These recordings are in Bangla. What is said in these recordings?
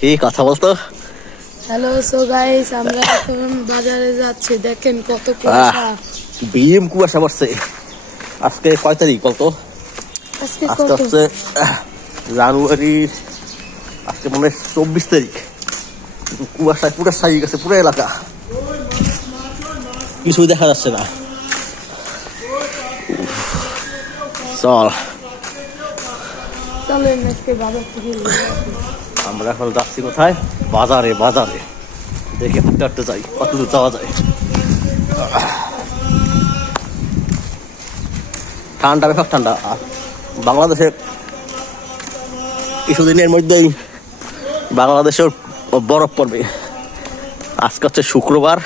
কি কথা বলতো? হ্যালো, সো গাইস আমরা এখন বাজারে যাচ্ছি। দেখেন কত কুয়াশা। ভীম কুয়াশা পড়ছে। আজকে কয় তারিখ বলতো? আজকে হচ্ছে জানুয়ারি, আজকে মনে হয় 24 তারিখ। কুয়াশায় পুরো ছাড়িয়ে গেছে পুরো এলাকা, কিছুই দেখা যাচ্ছে না। চলেন আজকে বাজার থেকে। আমরা এখন যাচ্ছি কোথায়? বাজারে। বাজারে দেখে হাঁটতে হাঁটতে যাই, কত দূর যাওয়া যায়। ঠান্ডা, ব্যাপক ঠান্ডা। বাংলাদেশে কিছুদিনের মধ্যেই বাংলাদেশের বরফ পড়বে। আজকে হচ্ছে শুক্রবার।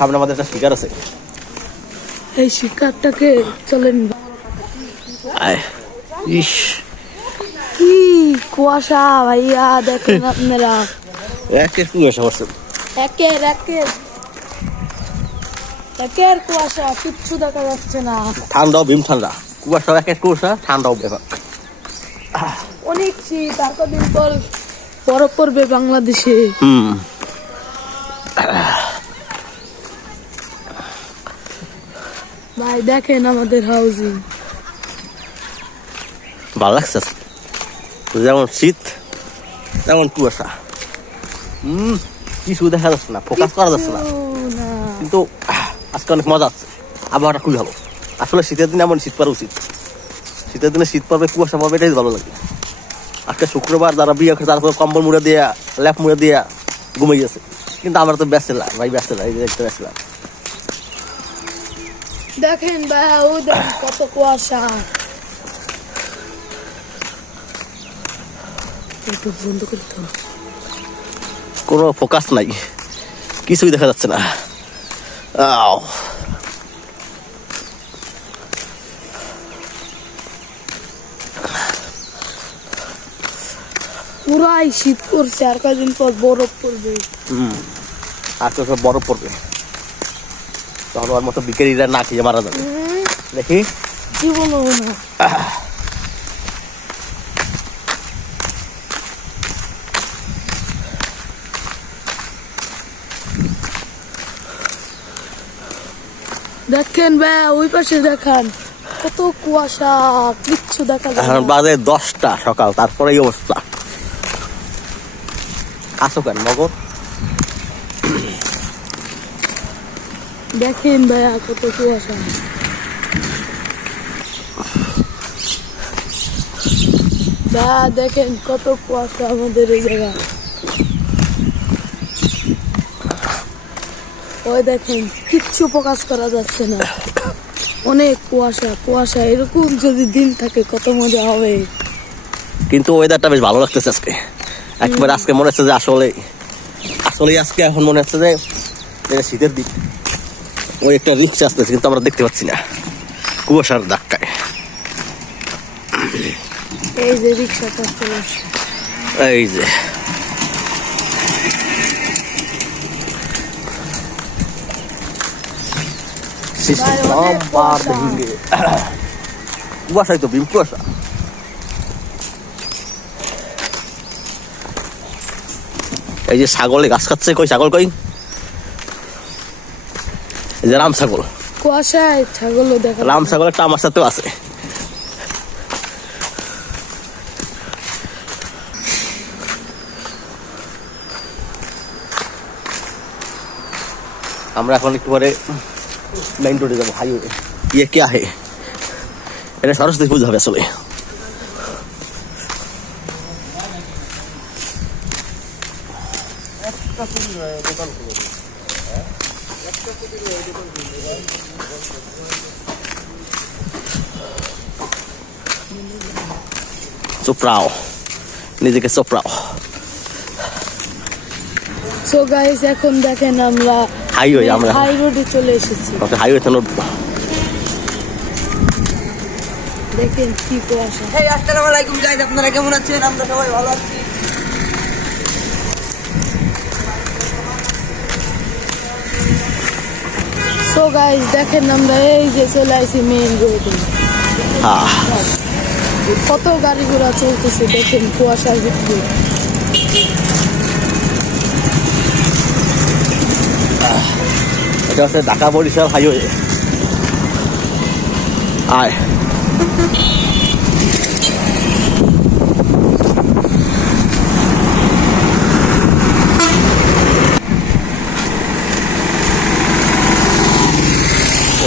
সামনে আমাদের একটা শিকার আছে। এই শিকারটাকে চলেন। ইস কি কুয়াশা ভাইয়া, দেখেন আপনারা। একের কুয়াশা পড়ছে, একের কুয়াশা, কিচ্ছু দেখা যাচ্ছে না। ঠান্ডাও ভীম ঠান্ডা, কুয়াশাও একের কুয়াশা, ঠান্ডাও ব্যাপক। অনেক শীত, আর কদিন পর বরফ পড়বে বাংলাদেশে। ভাই দেখেন আমাদের হাউজিং। ভালো লাগছে, যেমন শীত তেমন কুয়াশা। কিছু দেখা যাচ্ছে না, ফোকাস করা যাচ্ছে না, কিন্তু আজকে অনেক মজা আছে। আবহাওয়াটা খুবই ভালো। আসলে শীতের দিনে এমন শীত পড়া উচিত। শীতের দিনে শীত পড়বে, কুয়াশা পড়বে, এটাই ভালো লাগে। আজকে শুক্রবার, যারা বিয়ে করে তারপর কম্বল মুড়ে দিয়া, ল্যাপ মুড়ে দিয়া ঘুমিয়ে গেছে। কিন্তু আমরা তো ব্যাচেলার ভাই, ব্যাচেলার। এই যে একটা ব্যাচেলার। দেখেন ভাইয়া, ও দেখেন কত কুয়াশা। বন্ধ করতে হবে, কোনো ফোকাস নাই, কিছুই দেখা যাচ্ছে না। পুরাই শীত পড়ছে, আর কয়েকদিন পর বরফ পড়বে। আর তো বরফ পড়বে, তখন ওর মতো বিকেরিরা না খেয়ে মারা যাবে। দেখি কি বলবো না। দেখেন ভাইয়া, ওই পাশে দেখান কত কুয়াশা, কিচ্ছু দেখা যায় না। বাজে 10টা সকাল, তারপরে এই অবস্থা। আসো কেন মগর? দেখেন ভাইয়া কত কুয়াশা। ভাইয়া দেখেন কত কুয়াশা আমাদের এই জায়গা। ওই দেখেন, কিচ্ছু প্রকাশ করা যাচ্ছে না, অনেক কুয়াশা। কুয়াশা এরকম যদি দিন থাকে কত মজা হবে। কিন্তু ওয়েদারটা বেশ ভালো লাগতেছে আজকে। একবার আজকে মনে হচ্ছে যে আসলে আজকে এখন মনে হচ্ছে যে শীতের দিন। ওই একটা রিক্সা আসতেছে, কিন্তু আমরা দেখতে পাচ্ছি না কুয়াশার ধাক্কায়। এই যে রিক্সাটা চলে আসছে, এই যে কুয়াশাই তো ভীম কুয়াশা। এই যে ছাগলে ঘাস খাচ্ছে, কই ছাগল কই? এই যে রাম ছাগল। কুয়াশায় ছাগলও দেখা। রাম ছাগল একটা আমার সাথেও আছে। আমরা এখন একটু পরে মেইন রোডে যাবো, হাইওয়ে। ইয়ে কে আহে, এটা সরস্বতী পুজো হবে আসলে। চোপড়াও, নিজেকে চোপড়াও। সো গাইস, এখন দেখেন আমরা হাইওয়ে, আমরা হাই রোডে চলে এসেছি। হাইওয়ে তে উঠবো। দেখেন কি কুয়াশা। আসসালামু আলাইকুম গাইস, আপনারা কেমন আছেন? আমরা সবাই ভালো আছি। সো তো গাইস দেখেন আমরা এই যে চলে আসি মেইন রোডে। কত গাড়ি ঘোড়া চলতেছে দেখেন কুয়াশার ভিতরে। এটা হচ্ছে ঢাকা বরিশাল হাইওয়ে। আয়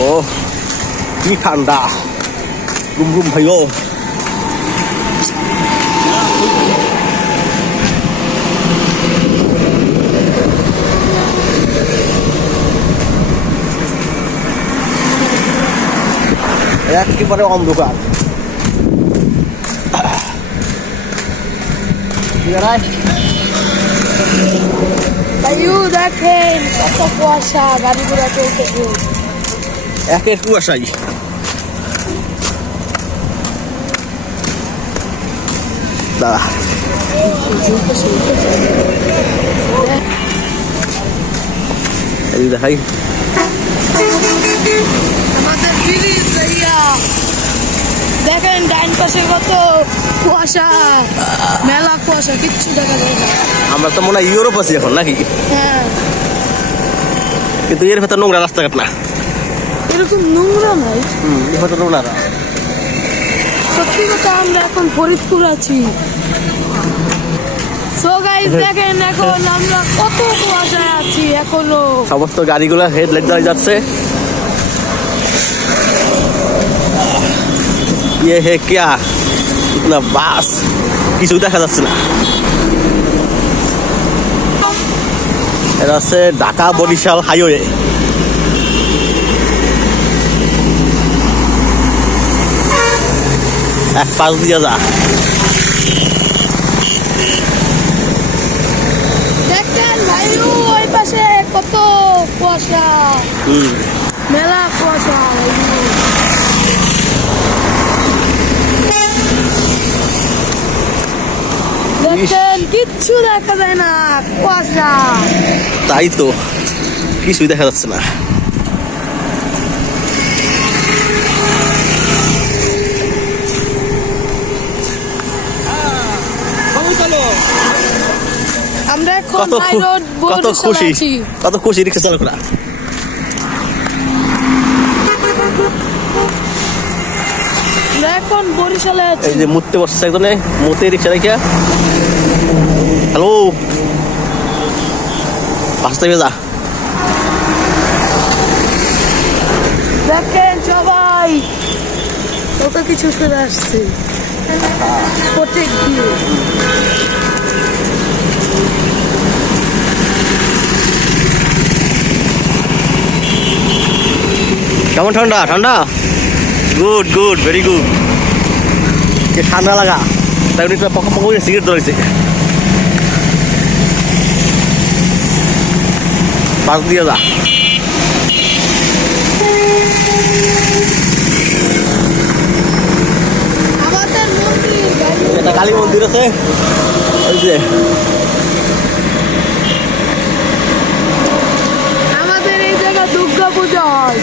ও কি ঠান্ডা, গুম গুম ভাইও। একেবারে অন্ধকার। ভাইও দেখেন কত কুয়াশা, গাড়ি ঘোড়া চলতেছে একে কুয়াশাই। দাঁড়া এই দেখাই আমাদের ব্রিজ ভাইয়া। দেখেন ডাইন পাশে কত কুয়াশা, মেলা কুয়াশা, কিচ্ছু দেখা যায় না। আমরা তো মনে হয় ইউরোপ আছি এখন নাকি? হ্যাঁ, কিন্তু এর ভেতর নোংরা রাস্তাঘাট না, এরকম নোংরা নাই। এর ভেতর নোংরা। সত্যি কথা আমরা এখন ফরিদপুর আছি। সো গাইস দেখেন এখন আমরা কত কুয়াশায় আছি এখনো। সমস্ত গাড়িগুলো হেডলাইট জ্বালিয়ে যাচ্ছে। ये है क्या, इतना बास, কিছু দেখা যাচ্ছে না। এটা হচ্ছে ঢাকা বরিশাল হাইওয়ে। এক পাশ দিয়ে যা। দেখেন ভাই ওই পাশে কত কুয়াশা, মেলা কুয়াশা। দেখেন কিচ্ছু দেখা যায় না, কুয়াশা। তাই তো, কিছুই দেখা যাচ্ছে না। আমরা এখন কত খুশি, কত খুশি রিক্সা চালক না। এখন বরিশালে আছি। এই যে মুততে বসছে একজনে, মুতে রিক্সা রেখা। হ্যালো, পাশ থেকে যা। দেখেন সবাই কত কিছু করে আসছে প্রত্যেক দিয়ে। কেমন ঠান্ডা? ঠান্ডা, গুড গুড, ভেরি গুড। যে ঠান্ডা লাগা তাই উনি পকা পকা করে সিগারেট ধরেছে। পাশ দিয়ে যা। আমাদের মন্দির, একটা কালী মন্দির আছে ওই যে। আমাদের এই জায়গা দুর্গা পূজা হয়।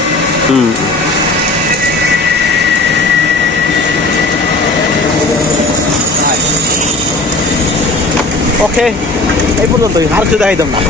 ওকে, এই পর্যন্তই, আর কিছু দেখাইতাম না।